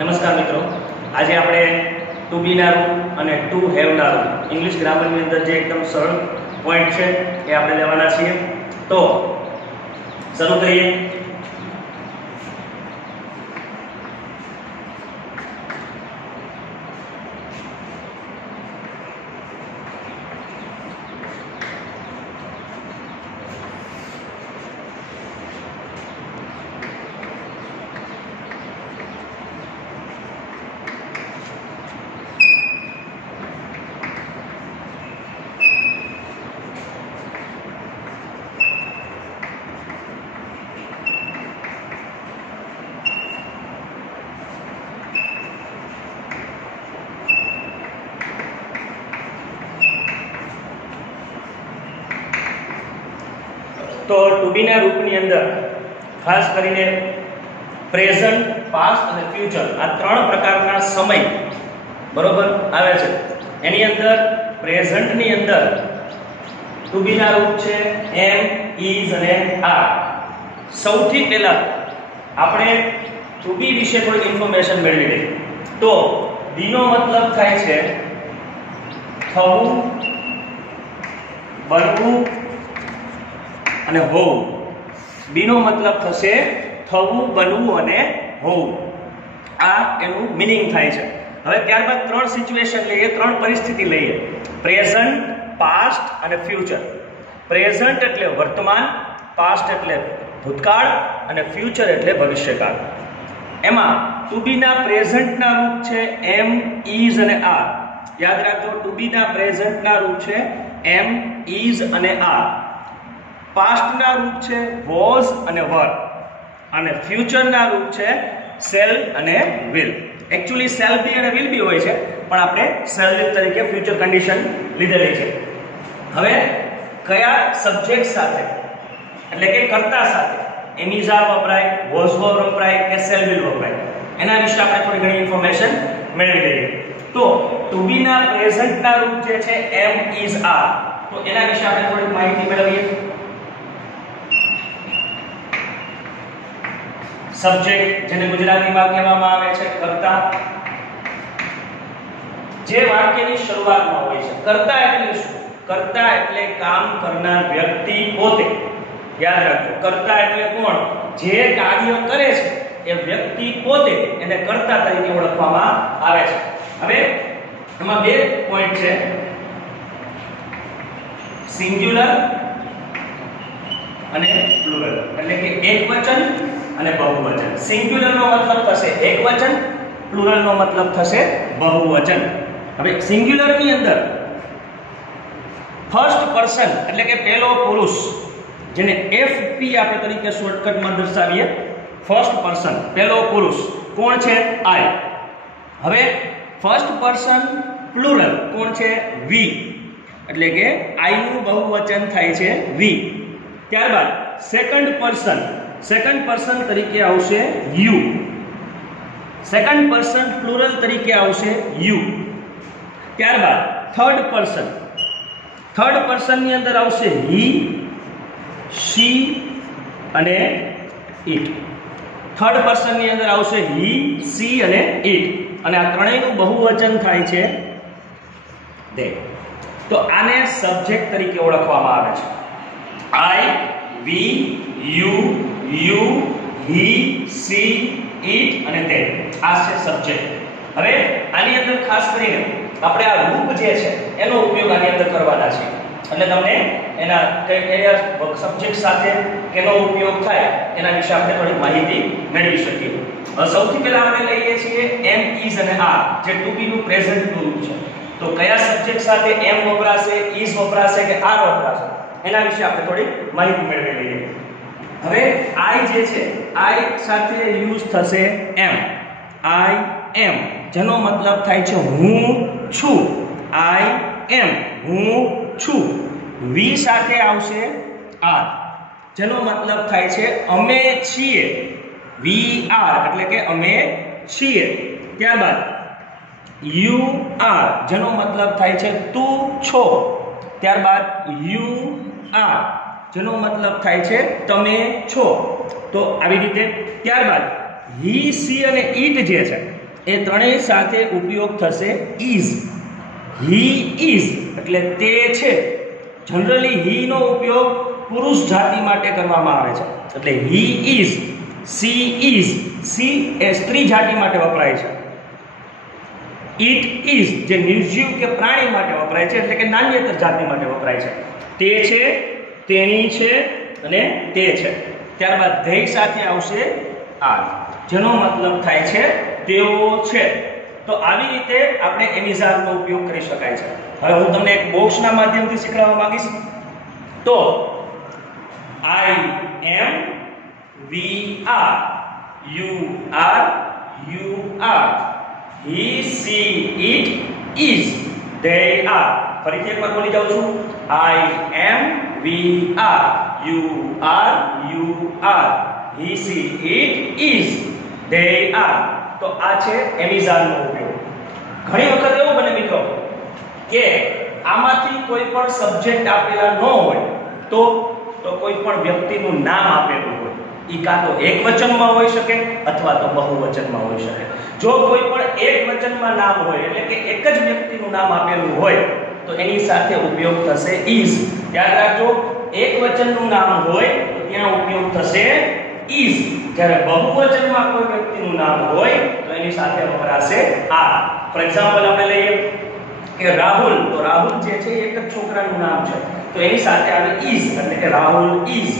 નમસ્કાર મિત્રો, આજે આપણે ટુ બી ના રૂપ અને ટુ હેવ ના રૂપ ઇંગ્લિશ ગ્રામરની અંદર જે એકદમ સરળ પોઈન્ટ છે એ આપણે લેવાના છીએ. તો શરૂ કરીએ. તો ટુ બી ના રૂપની અંદર ખાસ કરીને પ્રેઝન્ટ, પાસ્ટ અને ફ્યુચર આ ત્રણ પ્રકારના સમય બરોબર આવે છે. એની અંદર પ્રેઝન્ટની અંદર ટુ બી ના રૂપ છે એમ, ઇઝ અને આર. સૌથી પહેલા આપણે ટુ બી વિશે થોડી ઇન્ફોર્મેશન મેળવી લઈએ. તો બી નો મતલબ થાય છે થવું, બનવું અને હોવું. બી નો મતલબ થશે થવું, બનવું અને હોવું. આ એનું મીનિંગ થાય છે. હવે ત્યારબાદ ત્રણ સિચ્યુએશન લઈએ, ત્રણ પરિસ્થિતિ લઈએ: પ્રેઝન્ટ, પાસ્ટ અને ફ્યુચર. પ્રેઝન્ટ એટલે વર્તમાન, પાસ્ટ એટલે ભૂતકાળ અને ફ્યુચર એટલે ભવિષ્યકાળ. એમાં ટુ બી ના પ્રેઝન્ટ ના રૂપ છે એમ, ઇઝ અને આર. યાદ રાખજો, ટુ બી ના પ્રેઝન્ટ ના રૂપ છે એમ, ઇઝ અને આર. પાસ્ટ ના રૂપ છે વોઝ અને વર અને ફ્યુચર ના રૂપ છે શેલ અને વિલ. એકચ્યુઅલી શેલ બી અને વિલ બી હોય છે, પણ આપણે શેલ વિલ તરીકે ફ્યુચર કન્ડિશન લીધેલી છે. હવે કયા સબ્જેક્ટ સાથે એટલે કે કર્તા સાથે એમ ઇઝ આર વપરાય, વોઝ વર વપરાય કે શેલ વિલ વપરાય, એના વિશે આપણે થોડી ઘણી ઇન્ફોર્મેશન મેળવી લઈએ. તો ટુ બી ના પ્રેઝન્ટ ના રૂપ જે છે એમ, ઇઝ, આર, તો એના વિશે આપણે થોડી માહિતી મેળવીએ. સબ્જેક્ટ, જેને ગુજરાતીમાં કહેવામાં આવે છે કર્તા, જે વાક્યની શરૂઆતમાં હોય છે. કર્તા એટલે શું? કર્તા એટલે કામ કરનાર વ્યક્તિ પોતે. યાદ રાખજો, કર્તા એટલે કોણ? જે કાર્ય કરે છે એ વ્યક્તિ પોતે, એને કર્તા તરીકે ઓળખવામાં આવે છે. હવે એમાં બે પોઈન્ટ છે: સિંગ્યુલર અને પ્લુરલ, એટલે કે એકવચન અને બહુવચન. સિંગ્યુલર નો મતલબ થશે એકવચન, પ્લુરલ નો મતલબ થશે બહુવચન. હવે સિંગ્યુલર ની અંદર ફર્સ્ટ પર્સન એટલે કે પહેલો પુરુષ, જેને એફપી આપણે તરીકે શોર્ટકટમાં દર્શાવીએ, ફર્સ્ટ પર્સન પહેલો પુરુષ કોણ છે? આઈ. હવે ફર્સ્ટ પર્સન પ્લુરલ કોણ છે? વી. એટલે કે આઈ નું બહુવચન થાય છે વી. ત્યારબાદ સેકન્ડ પર્સન તરીકે આવશે યુ. સેકન્ડ પર્સન પ્લુરલ તરીકે આવશે યુ. ત્યારબાદ થર્ડ પર્સન ની અંદર આવશે હી, શી અને ઇટ. થર્ડ પર્સન ની અંદર આવશે હી, સી અને ઇટ, અને આ ત્રણેયનું બહુવચન થાય છે દે. તો આને સબ્જેક્ટ તરીકે ઓળખવામાં આવે છે. આઈ, વી, યુ, હી, સી, ઇટ અને તે. આ છે સબ્જેક્ટ. હવે આની અંદર ખાસ કરીને આપણે આ રૂપ જે છે એનો ઉપયોગ આની અંદર કરવાના છે, એટલે તમને એના કયા સબ્જેક્ટ સાથે કેનો ઉપયોગ થાય એના વિશે આપણે થોડી માહિતી મેળવી શકીએ. સૌથી પહેલા આપણે લઈએ છીએ એમ, ઇઝ અને આર, જે ટુ બી નું પ્રેઝન્ટ નું રૂપ છે. તો કયા સબ્જેક્ટ સાથે એમ વપરાશે, ઇઝ વપરાશે કે આર વપરાશે, એના વિશે આપણે થોડી માહિતી મેળવી લઈએ. હવે આઈ જે છે, આઈ સાથે યુઝ થશે એમ. આઈ એમ, જેનો મતલબ થાય છે હું છું. આઈ એમ, હું છું. વી સાથે આવશે આર, જેનો મતલબ થાય છે અમે છીએ. વી આર એટલે કે અમે છીએ. ત્યારબાદ યુ આર, જેનો મતલબ થાય છે તું છો. ત્યારબાદ યુ આર, જેનો મતલબ થાય છે તમે છો. તો આવી રીતે ત્યારબાદ હી, સી અને ઈટ જે છે એ ત્રણેય સાથે ઉપયોગ થશે ઇઝ. હી ઇઝ એટલે તે છે. જનરલી હી નો ઉપયોગ પુરુષ જાતિ માટે કરવામાં આવે છે, એટલે he is. She is, she એ સ્ત્રી જાતિ માટે વપરાય છે. ઇટ ઇઝ જે નિર્જીવ કે પ્રાણી માટે વપરાય છે, એટલે કે નાન્યતર જાતિ માટે વપરાય છે. તે છે, તેણી છે અને તે છે. ત્યારબાદ ધેય સાથે આવશે આર, જેનો મતલબ થાય છે તેઓ છે. તો આવી રીતે આપણે એમિઝારનો ઉપયોગ કરી શકાય છે. હવે હું તમને એક બોક્સના માધ્યમથી શીખવવા માંગીશ. તો I am, we are, you are, you are, he she it is, they are. ફરીથી એકવાર બોલી જાઉં છું. I am, we are, you are, you are, he she it is, they are. તો આ છે એમિઝારનો ઉપયોગ. ઘણી વખત એવું બને મિત્રો કે આમાંથી કોઈ પણ સબ્જેક્ટ આપેલા ન હોય તો કોઈ પણ વ્યક્તિનું નામ આપેલું હોય. ઈ કાં તો એક વચનમાં હોઈ શકે અથવા તો બહુવચનમાં હોઈ શકે. જો કોઈ પણ એક વચનમાં નામ હોય એટલે કે એક જ વ્યક્તિનું નામ આપેલું હોય તો એની સાથે ઉપયોગ થશે ઇઝ. યાદ રાખજો, એક વચનનું નામ હોય તો ત્યાં ઉપયોગ થશે ઇઝ. જ્યારે બહુવચનમાં કોઈ વ્યક્તિનું નામ હોય તો એની સાથે વપરાશે આર. ફોર એક્ઝામ્પલ આપણે લઈએ કે રાહુલ, તો રાહુલ જે છે એક જ છોકરાનું નામ છે તો એની સાથે આવે ઇઝ, એટલે કે રાહુલ ઇઝ.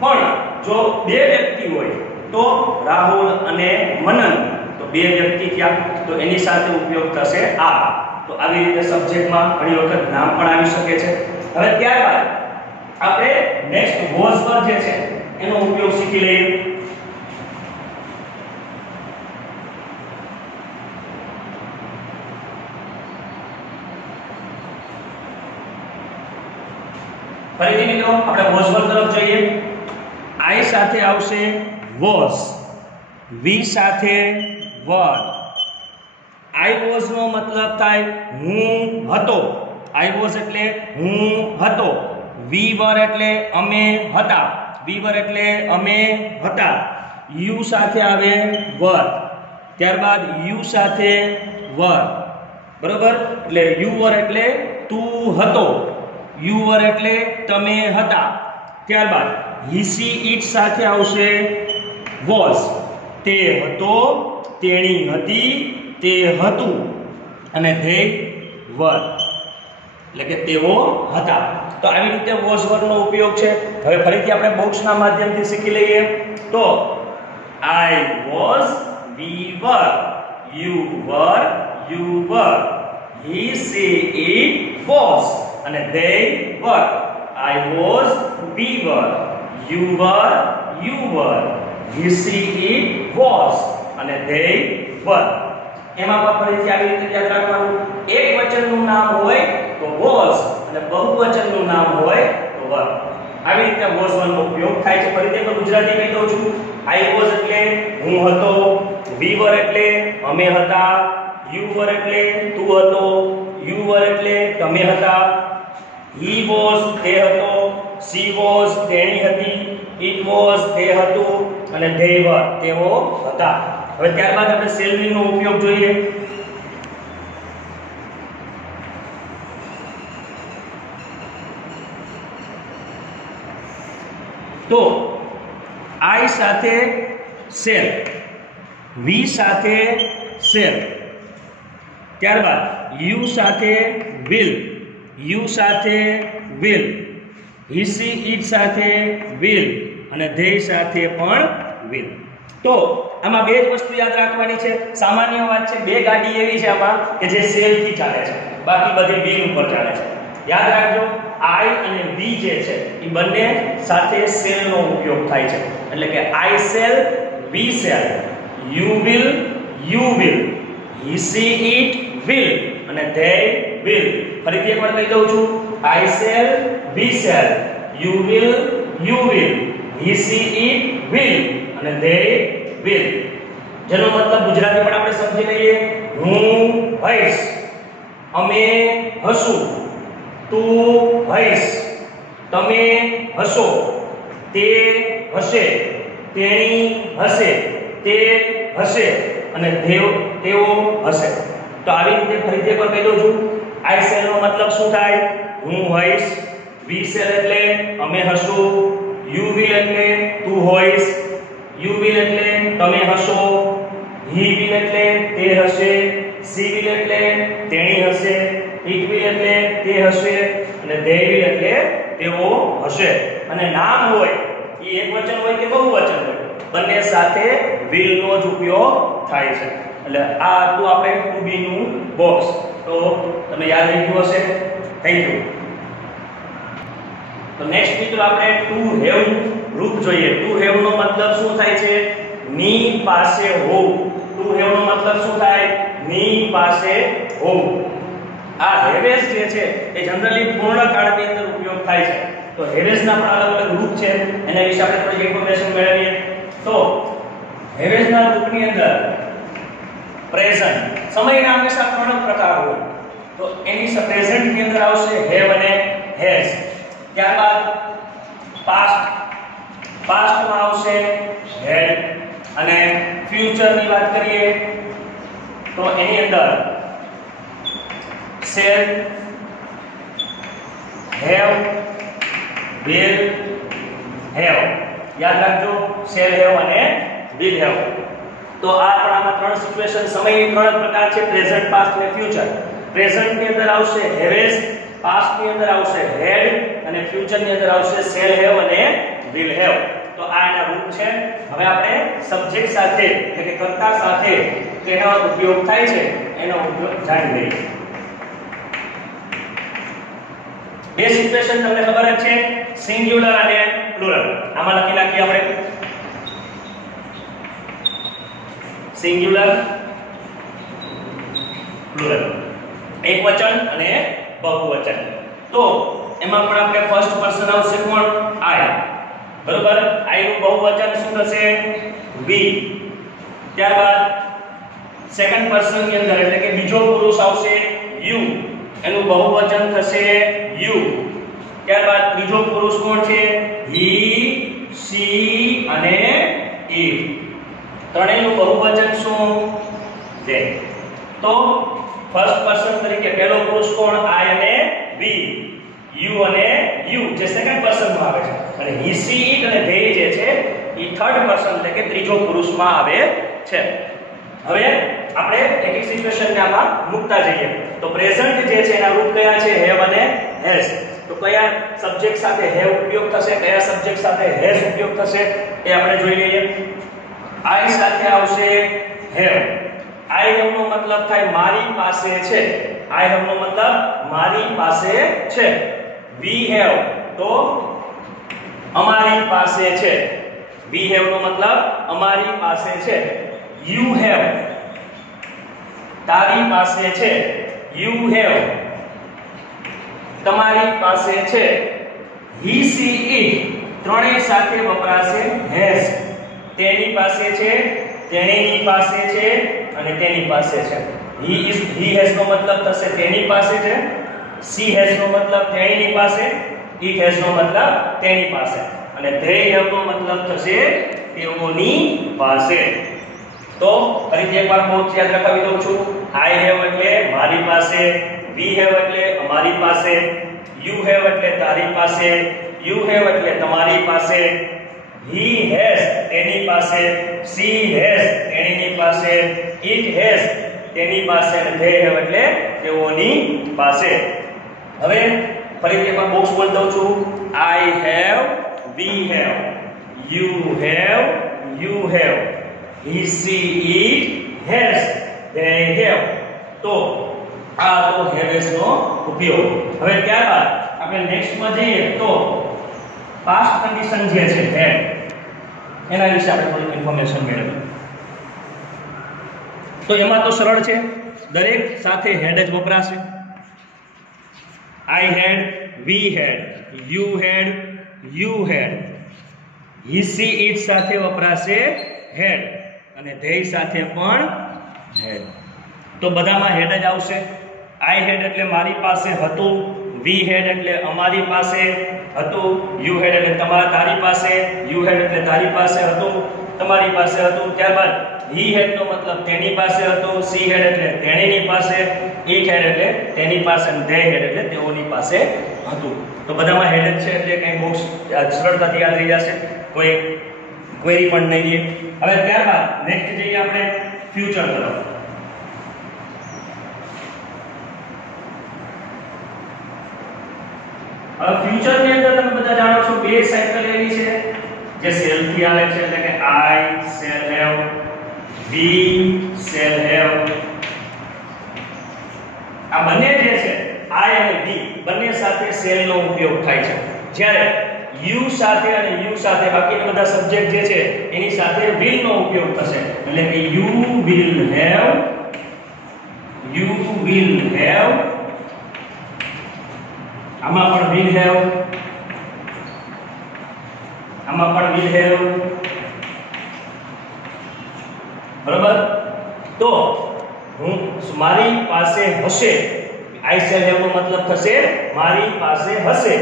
પણ જો બે વ્યક્તિ હોય તો રાહુલ અને મનન, તો બે વ્યક્તિ થયા તો એની સાથે ઉપયોગ થશે આર. તો આવી રીતે સબ્જેક્ટમાં ઘણી વખત નામ પણ આવી શકે છે. હવે ત્યારબાદ આપણે નેક્સ્ટ વોઝ પર જે છે એનો ઉપયોગ શીખી લઈએ. ફરીથી મિત્રો આપણે વોઝ પર તરફ જોઈએ. આઈ સાથે આવશે વોઝ, વી સાથે વર. આઈ વોઝ નો મતલબ થાય હું હતો. આઈ વોઝ એટલે હું હતો. વી વર એટલે અમે હતા. વી વર એટલે અમે હતા. યુ સાથે આવે વર, ત્યારબાદ યુ સાથે વર, બરોબર. એટલે યુ વર એટલે તું હતો. યુ વર એટલે તમે હતા. ત્યારબાદ હી સી ઇટ સાથે આવશે વોઝ. તે હતો, તેણી હતી, તે હતું અને ધે વર એટલે કે તેઓ હતા. તો આવી રીતે વોઝ વરનો ઉપયોગ છે. હવે ફરીથી આપણે બોક્સના માધ્યમથી શીખી લઈએ. તો I was, we were, you were, you were, he she it was અને they were. I was, we were, you were, you were, he she it was અને ધે વર. એમાં પણ ફરીથી આવી રીતે યાદ રાખવાનું, એક વચનનું નામ હોય તો વોઝ અને બહુવચનનું નામ હોય તો વર. આવી રીતે વોઝ વરનો ઉપયોગ થાય છે. ફરીથી એકવાર ગુજરાતી કહી દઉં છું. આઈ વોઝ એટલે હું હતો, વી વર એટલે અમે હતા, યુ વર એટલે તું હતો, યુ વર એટલે તમે હતા, હી વોઝ તે હતો, સી વોઝ તેણી હતી, ઇટ વોઝ તે હતું અને ધે વર તેઓ હતા. હવે ત્યારબાદ આપણે શેલ નો ઉપયોગ જોઈએ. તો આઈ સાથે શેલ, વી સાથે શેલ, ત્યારબાદ યુ સાથે વિલ, યુ સાથે વિલ, હી સી ઇટ સાથે વિલ અને ધે સાથે પણ વિલ. તો આમાં બે જ વસ્તુ યાદ રાખવાની છે. સામાન્ય વાત છે, બે ગાડી એવી છે આમાં કે જે સેલ થી ચાલે છે, બાકી બધી વ્હીલ ઉપર ચાલે છે. યાદ રાખજો, આઈ અને વી જે છે એ બંને સાથે સેલ નો ઉપયોગ થાય છે. એટલે કે I shall, we shall, you will, he she it will અને ધે વિલ. ફરીથી એકવાર કહી દઉં છું. I shall, we shall, you will, he she it will અને ધે વિલ. જેનો મતલબ ગુજરાતી પણ આપણે સમજી લઈએ. હું હઈશ, અમે હસું, તું હઈશ, તમે હસો, તે હશે, તેણી હશે, તે હશે અને તેઓ હશે. તો આવી રીતે ફરીથી એકવાર કહી દઉં છું. આઈ શેલ નો મતલબ શું થાય? હું હોઈશ. વી શેલ એટલે અમે હશું. યુ વિલ એટલે તું હોઈશ. યુ વિલ એટલે તમે હશો. હી વિલ એટલે તે હશે. સી વિલ એટલે તેણી હશે. ઇટ વિલ એટલે તે હશે. અને ધે વિલ એટલે તેઓ હશે. અને નામ હોય એ એકવચન હોય કે બહુવચન હોય, બંને સાથે will નો જ ઉપયોગ થાય છે. એટલે આ હતું આપણે to be નું બોક્સ. તો તમે યાદ રાખ્યું હશે. Thank you. તો નેક્સ્ટ મિત્રો આપણે to have નું રૂપ જોઈએ. to have નો મતલબ શું થાય છે? ની પાસે હોવું. to have નો મતલબ શું થાય? ની પાસે હોવું. આ હેવેસ જે છે એ જનરલી પૂર્ણ કાળની અંદર ઉપયોગ થાય છે. તો હેવેસ ના પણ અલગ અલગ રૂપ છે, એના વિશે આપણે થોડી ઇન્ફોર્મેશન મેળવીએ. તો હેવેસ ના રૂપની અંદર પ્રેઝન્ટ, સમયના હંમેશા ત્રણ પ્રકાર હોય. તો એની પ્રેઝન્ટ ની અંદર આવશે હેવ અને હેઝ. ત્યારબાદ પાસ્ટ માં આવશે હેડ. અને ફ્યુચર ની વાત કરીએ તો એની અંદર શેલ, હેવ, will have. યાદ રાખજો, શેલ હેવ અને will have. તો આ પણ આમાં ત્રણ સિચ્યુએશન, સમયની ત્રણ પ્રકાર છે: પ્રેઝન્ટ, પાસ્ટ અને ફ્યુચર. પ્રેઝન્ટ ની અંદર આવશે હેવેસ, પાસ્ટ ની અંદર આવશે હેડ અને ફ્યુચર ની અંદર આવશે શેલ હેવ અને will have. તો આ એના રૂપ છે. હવે આપણે સબ્જેક્ટ સાથે એટલે કે કર્તા સાથે તેનો ઉપયોગ થાય છે એનો ઉપયોગ જાણી લઈએ. બે સિચ્યુએશન તમને ખબર જ છે, સિંગ્યુલર અને પ્લુરલ. આમાં લખી નાખીએ આપણે સિંગ્યુલર, પ્લુરલ, એકવચન અને બહુવચન. તો એમાં પણ આપણે ફર્સ્ટ પર્સન આવશે કોણ? આઈ. બરોબર. આઈ નું બહુવચન શું થશે? વી. ત્યારબાદ સેકન્ડ પર્સન ની અંદર એટલે કે બીજો પુરુષ આવશે યુ. એનું બહુવચન થશે યુ. ત્યારબાદ ત્રીજો પુરુષ કોણ છે? હી, સી અને ઇટ. ત્રણેયનું બહુવચન શું? ધે. તો ફર્સ્ટ પર્સન તરીકે પહેલો પુરુષ કોણ? આઈ અને વી. યુ અને યુ જે સેકન્ડ પર્સન માં આવે છે, અને હી, સી, ઇટ અને ધે જે છે એ થર્ડ પર્સન એટલે કે ત્રીજો પુરુષમાં આવે છે. હવે આપણે એક એક સિચ્યુએશન ને આમાં મૂકતા જઈએ. તો પ્રેઝન્ટ જે છે એના રૂપ કયા છે? હેવ અને હેઝ. તો કયા સબ્જેક્ટ સાથે હેવ ઉપયોગ થશે, કયા સબ્જેક્ટ સાથે હેઝ ઉપયોગ થશે એ આપણે જોઈ લઈએ. આઈ સાથે આવશે હેવ. આઈ હેવ નો મતલબ થાય મારી પાસે છે. આઈ હેવ નો મતલબ મારી પાસે છે. વી હેવ તો અમારી પાસે છે. વી હેવ નો મતલબ અમારી પાસે છે. યુ હેવ તારી પાસે છે. યુ હેવ તમારી પાસે છે. હી, સી, ઇટ ત્રણેય સાથે વપરાશે હેઝ. તેની પાસે છે, તેણીની પાસે છે અને તેની પાસે છે. હી હેઝ નો મતલબ થશે તેની પાસે છે. સી હેઝ નો મતલબ તેણીની પાસે. ઇટ હેઝ નો મતલબ તેની પાસે. અને ધે હેવ નો મતલબ થશે તેઓની પાસે. તો ફરીથી એકવાર બહુ યાદ રખાવી દઉં છું. આઈ હેવ એટલે મારી પાસે. વી હેવ એટલે અમારી પાસે. યુ હેવ એટલે તારી પાસે. યુ હેવ એટલે તમારી પાસે. હી હેઝ તેની પાસે. સી હેઝ તેણીની પાસે. ઇટ હેઝ તેની પાસે. અને ધે હેવ એટલે તેઓની પાસે. હવે ફરીથી એકવાર બોક્સ બોલ દઉં છું. I have, we have, you have, you have, he, she, it, has, they have. તો આ તો હેવેસ નો ઉપયોગ. હવે ત્યારબાદ આપણે નેક્સ્ટ માં જઈએ તો પાસ્ટ કન્ડિશન જે છે હેડ, એના વિશે આપણે થોડી ઇન્ફોર્મેશન મેળવીએ. તો એમાં તો સરળ છે, દરેક સાથે હેડ જ વપરાશે. I had, we had, you had, you had. he, she, it સાથે વપરાશે હેડ અને they સાથે પણ હેડ. તો બધામાં હેડ જ આવશે. I had એટલે મારી પાસે હતું. we had એટલે અમારી પાસે હતું. you had એટલે તારી પાસે. you had એટલે તારી પાસે હતું, તમારી પાસે હતું. ત્યારબાદ he had નો મતલબ તેની પાસે હતો, she had એટલે તેણીની પાસે, it had એટલે તેની પાસે અને they had એટલે તેઓની પાસે હતું. તો બધામાં હેડ જ છે એટલે કઈ બહુ સરળતાથી યાદ રહી જશે, કોઈ ક્વેરી પણ નહીં દે. હવે ત્યારબાદ નેક્સ્ટ જઈએ આપણે ફ્યુચર તરફ. હવે ફ્યુચર ની અંદર તમે બધા જાણો છો બે સાયકલ એવી છે જે સેલ થી આવે છે, એટલે કે I shall have, we shall have. આ બંને જે છે I અને we બંને સાથે shall નો ઉપયોગ થાય છે. જ્યારે you સાથે અને you સાથે બાકીના બધા સબ્જેક્ટ જે છે એની સાથે will નો ઉપયોગ થશે. એટલે કે you will have, આમાં પણ will have, આમાં પણ will have. બરાબર. તો હું મારી પાસે હશે, I shall have નો મતલબ થશે મારી પાસે હશે,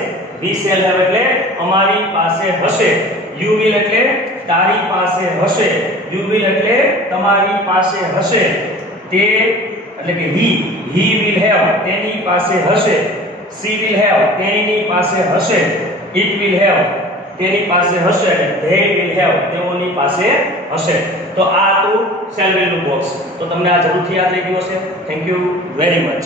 we shall have એટલે અમારી પાસે હશે, you will એટલે તારી પાસે હશે, you will એટલે તમારી પાસે હશે, તે એટલે કે he will have તેની પાસે હશે, she will have તેણીની પાસે હશે, it will have તેની પાસે હશે, they will have તેઓની પાસે હશે. તો આ તો shall will નું બોક્સ. તો તમને આ જરૂરથી યાદ રહી ગયું હશે. Thank you very much.